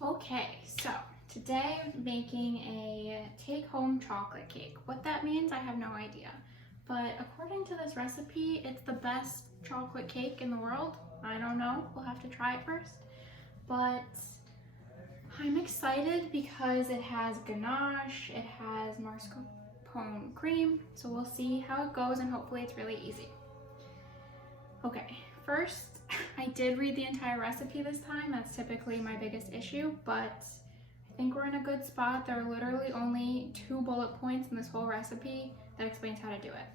Okay, so today I'm making a take-home chocolate cake. What that means, I have no idea. But according to this recipe, it's the best chocolate cake in the world. I don't know, we'll have to try it first. But I'm excited because it has ganache, it has mascarpone cream, so we'll see how it goes and hopefully it's really easy. Okay, first, I did read the entire recipe this time. That's typically my biggest issue, but I think we're in a good spot. There are literally only 2 bullet points in this whole recipe that explains how to do it.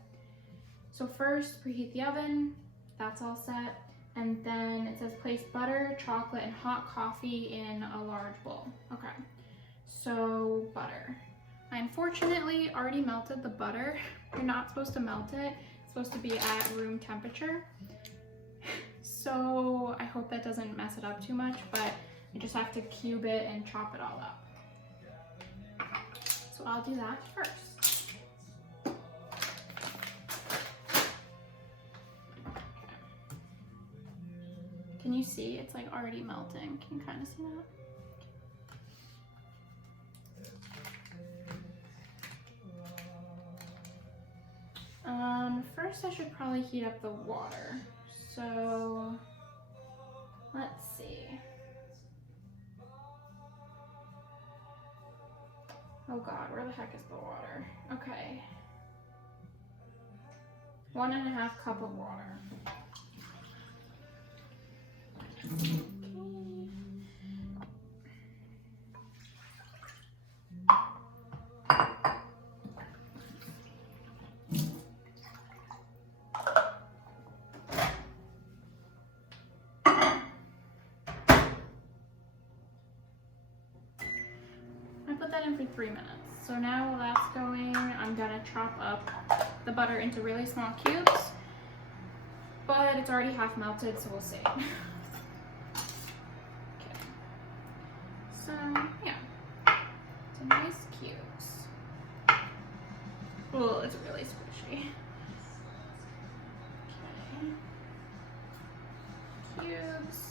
So first, preheat the oven. That's all set. And then it says place butter, chocolate, and hot coffee in a large bowl. Okay, so butter. I unfortunately already melted the butter. You're not supposed to melt it. It's supposed to be at room temperature. So I hope that doesn't mess it up too much, but I just have to cube it and chop it all up. So I'll do that first. Can you see? It's like already melting. Can you kind of see that? First I should probably heat up the water. So let's see. Oh God, where the heck is the water? Okay. 1.5 cup of water. I put that in for 3 minutes. So now while that's going, I'm gonna chop up the butter into really small cubes, but it's already half melted, so we'll see. Okay. So yeah, some nice cubes. Oh, it's really squishy. Okay. Cubes.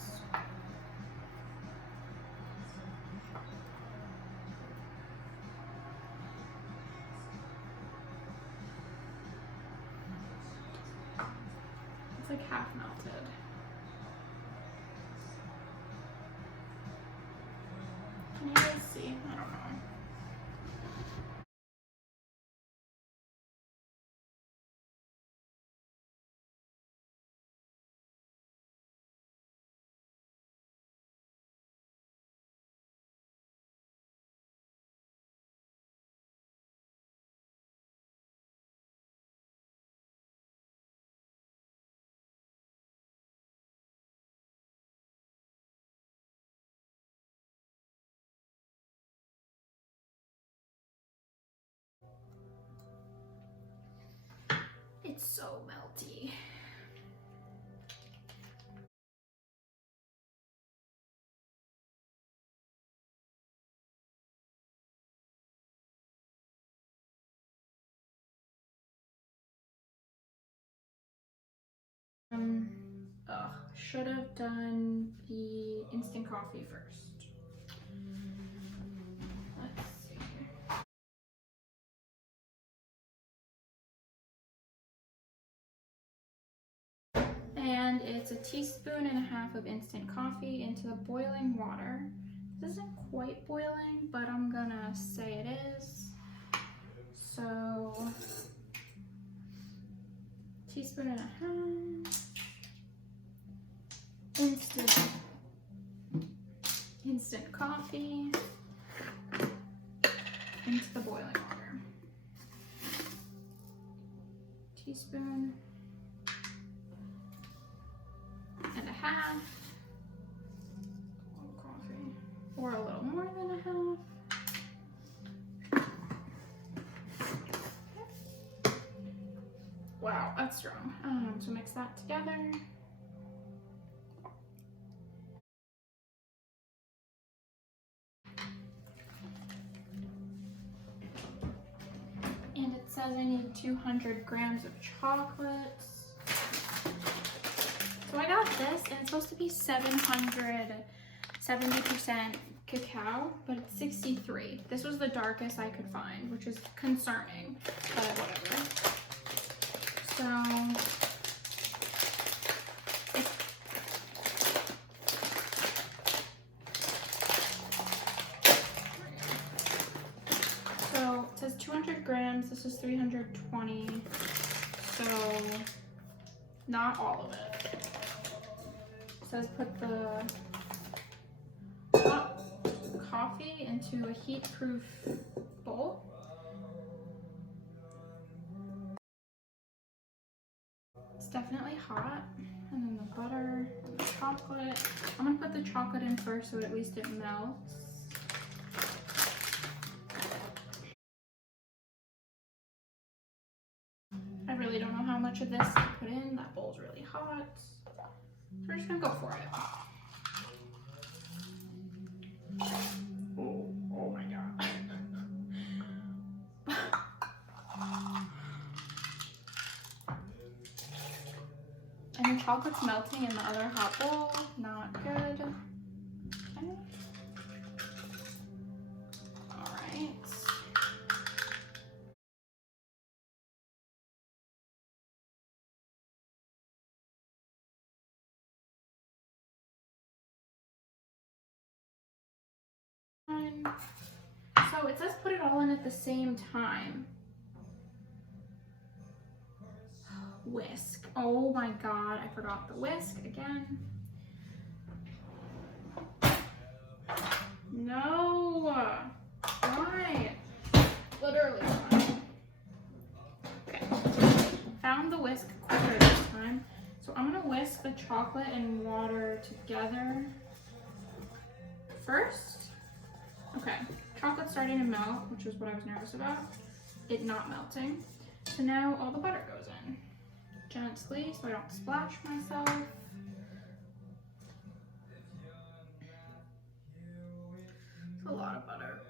It's like half melted. Can you guys see? I don't know. It's so melty. Should have done the instant coffee first. Let's see. And it's 1.5 teaspoons of instant coffee into the boiling water. This isn't quite boiling, but I'm gonna say it is. So, 1.5 teaspoons instant coffee into the boiling water. 1.5 teaspoons coffee, or a little more than a half. Wow, that's strong. So mix that together. And it says I need 200 grams of chocolate. So I got this, and it's supposed to be 70% cacao, but it's 63. This was the darkest I could find, which is concerning, but whatever. So it says 200 grams, this is 320, so not all of it. It says put the hot coffee into a heat-proof bowl. It's definitely hot. And then the butter, and the chocolate. I'm gonna put the chocolate in first so at least it melts. I really don't know how much of this to put in. That bowl's really hot. So we're just gonna go for it. Oh my god. And the chocolate's melting in the other hot bowl. Not good. Okay. Alright. So it says put it all in at the same time. Whisk. Oh my god, I forgot the whisk again. No! Why? Literally why? Okay. Found the whisk quicker this time. So I'm gonna whisk the chocolate and water together first. Okay, chocolate's starting to melt, which is what I was nervous about. It not melting. So now all the butter goes in. Gently, so I don't splash myself. It's a lot of butter.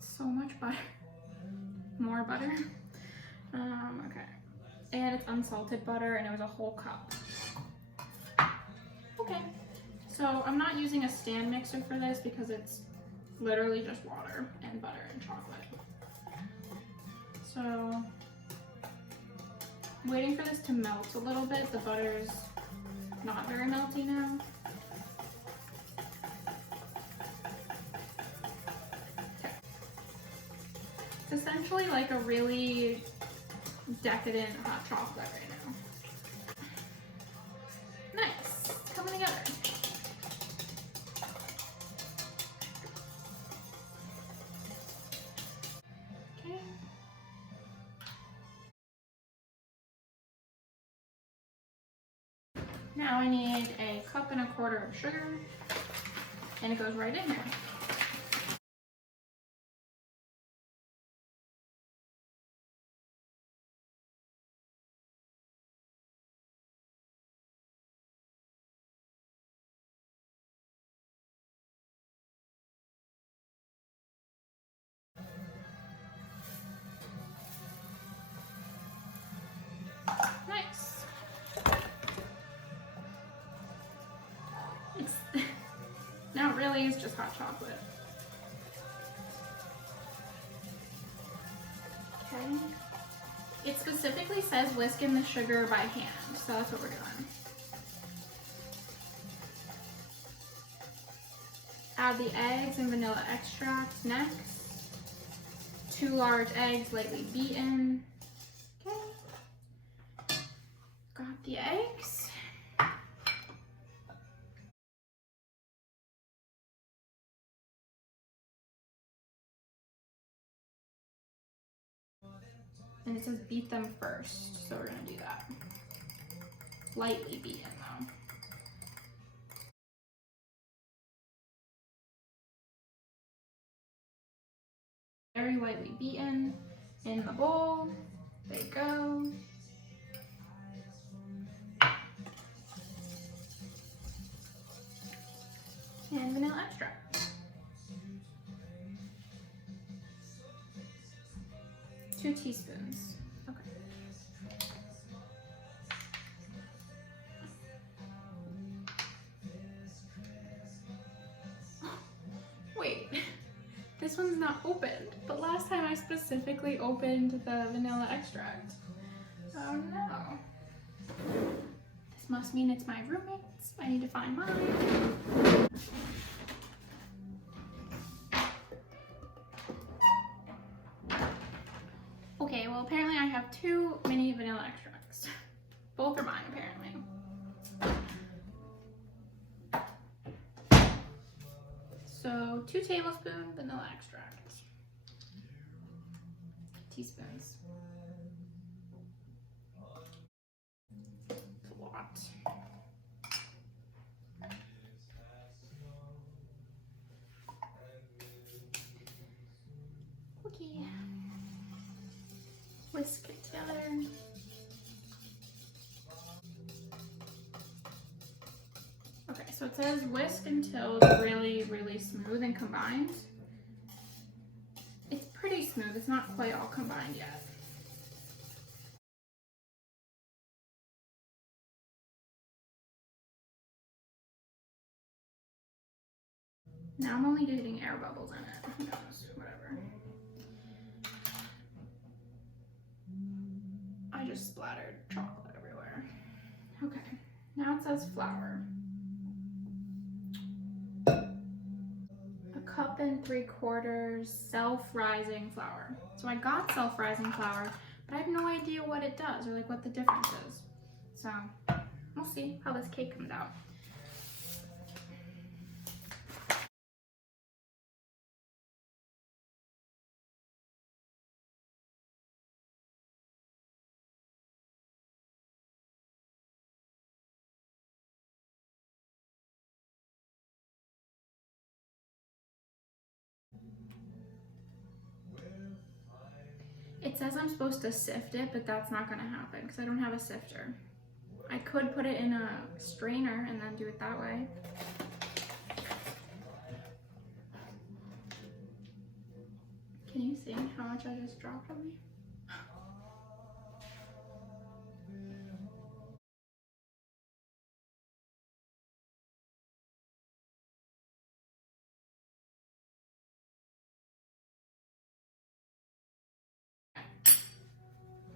So much butter. More butter. Okay. And it's unsalted butter, and it was a whole cup. Okay. So I'm not using a stand mixer for this because it's literally just water and butter and chocolate. So I'm waiting for this to melt a little bit. The butter's not very melty now. Okay. It's essentially like a really decadent hot chocolate right now. Nice. It's coming together. Okay. Now I need a 1.25 cups of sugar, and it goes right in here. Nice. Now it really is just hot chocolate. Okay. It specifically says whisk in the sugar by hand, so that's what we're doing. Add the eggs and vanilla extract next. 2 large eggs lightly beaten. Okay. Got the eggs. And it says beat them first, so we're gonna do that. Lightly beaten though. Very lightly beaten in the bowl. There you go. And vanilla extract. 2 teaspoons. Okay. This one's not opened, but last time I specifically opened the vanilla extract. Oh no. This must mean it's my roommate's. I need to find mine. Okay, well apparently I have 2 mini vanilla extracts. Both are mine apparently. So 2 tablespoons vanilla extract. Teaspoons. It's a lot. Okay. Whisk it together. Okay, so it says whisk until it's really, really smooth and combined. It's pretty smooth, it's not quite all combined yet. Now I'm only getting air bubbles in it. Who knows? Whatever. I just splattered chocolate everywhere. Okay, now it says flour. 1 cup and 3/4 self-rising flour. So I got self-rising flour, but I have no idea what it does or like what the difference is. So we'll see how this cake comes out. It says I'm supposed to sift it, but that's not gonna happen because I don't have a sifter. I could put it in a strainer and then do it that way. Can you see how much I just dropped on me?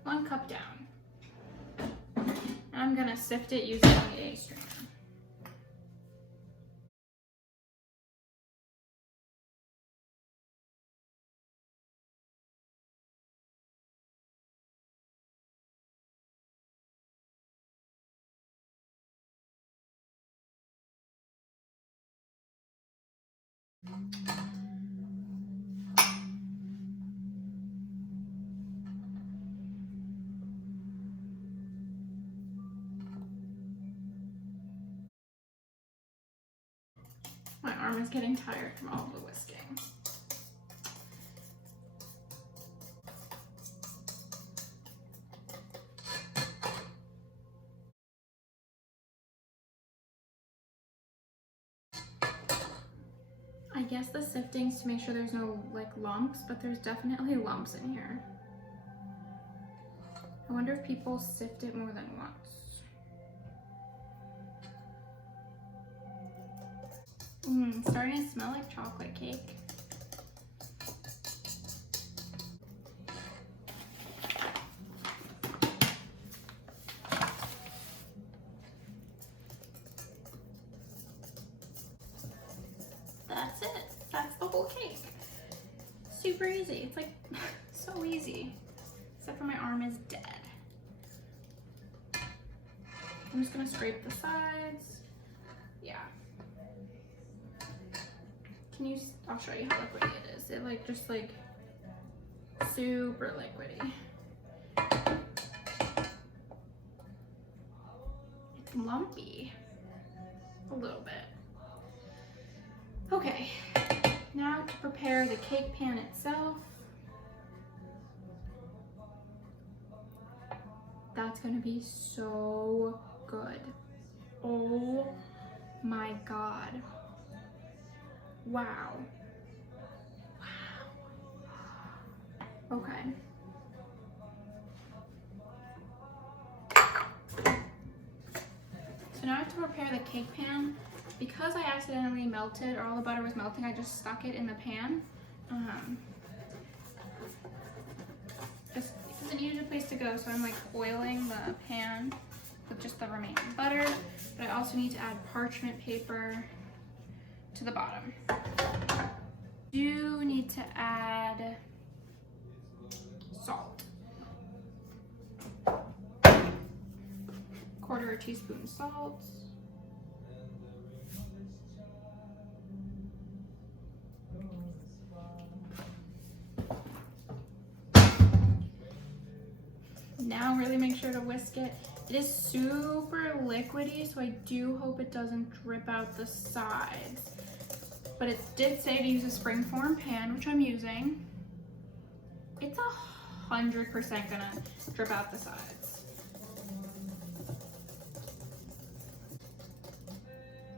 One cup down. And I'm gonna sift it using a strainer. My arm is getting tired from all the whisking. I guess the sifting's to make sure there's no like lumps, but there's definitely lumps in here. I wonder if people sift it more than once. It's starting to smell like chocolate cake. That's it. That's the whole cake. Super easy. It's like so easy. Except for my arm is dead. I'm just gonna scrape the sides. Yeah. I'll show you how liquidy it is. It like just like super liquidy. It's lumpy. A little bit. Okay, now to prepare the cake pan itself. That's gonna be so good. Oh my God. Wow. Wow. Okay. So now I have to prepare the cake pan. Because I accidentally melted, or all the butter was melting, I just stuck it in the pan Just because it needed a place to go, so I'm like oiling the pan with just the remaining butter, but I also need to add parchment paper to the bottom. Do need to add salt. 1/4 teaspoon salt. Now really make sure to whisk it. It is super liquidy, so I do hope it doesn't drip out the sides. But it did say to use a springform pan, which I'm using. It's 100% gonna drip out the sides.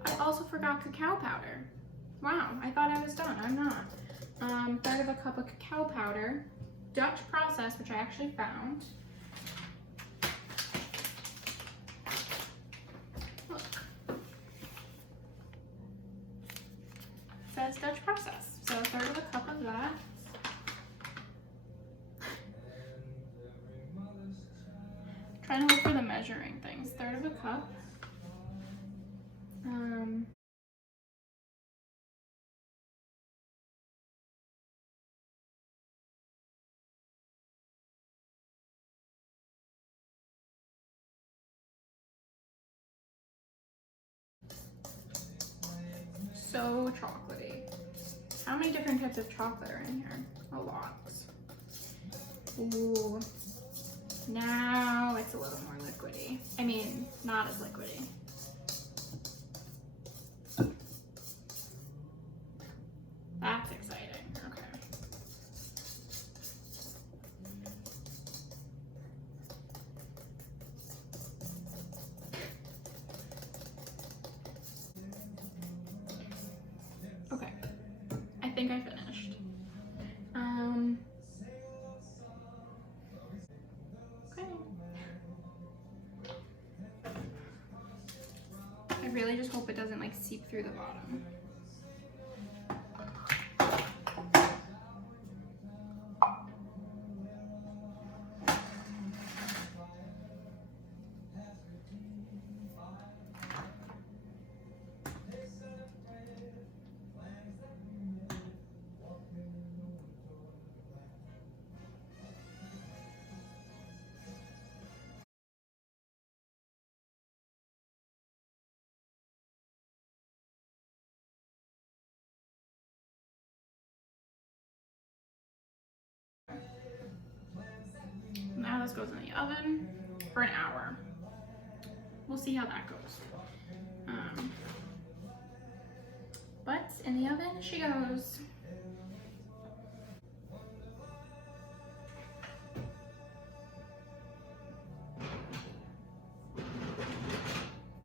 I also forgot cacao powder. Wow, I thought I was done. I'm not. 1/3 cup of cacao powder, Dutch process, which I actually found. Look. It says Dutch process. So 1/3 cup of that. Trying to look for the measuring things. 1/3 cup. So chocolatey. How many different types of chocolate are in here? A lot. Ooh. Now it's a little more liquidy. I mean, not as liquidy. That's exciting. Okay. Okay. I think I finished. Okay. I really just hope it doesn't like seep through the bottom. Now this goes in the oven for an hour. We'll see how that goes. But in the oven she goes.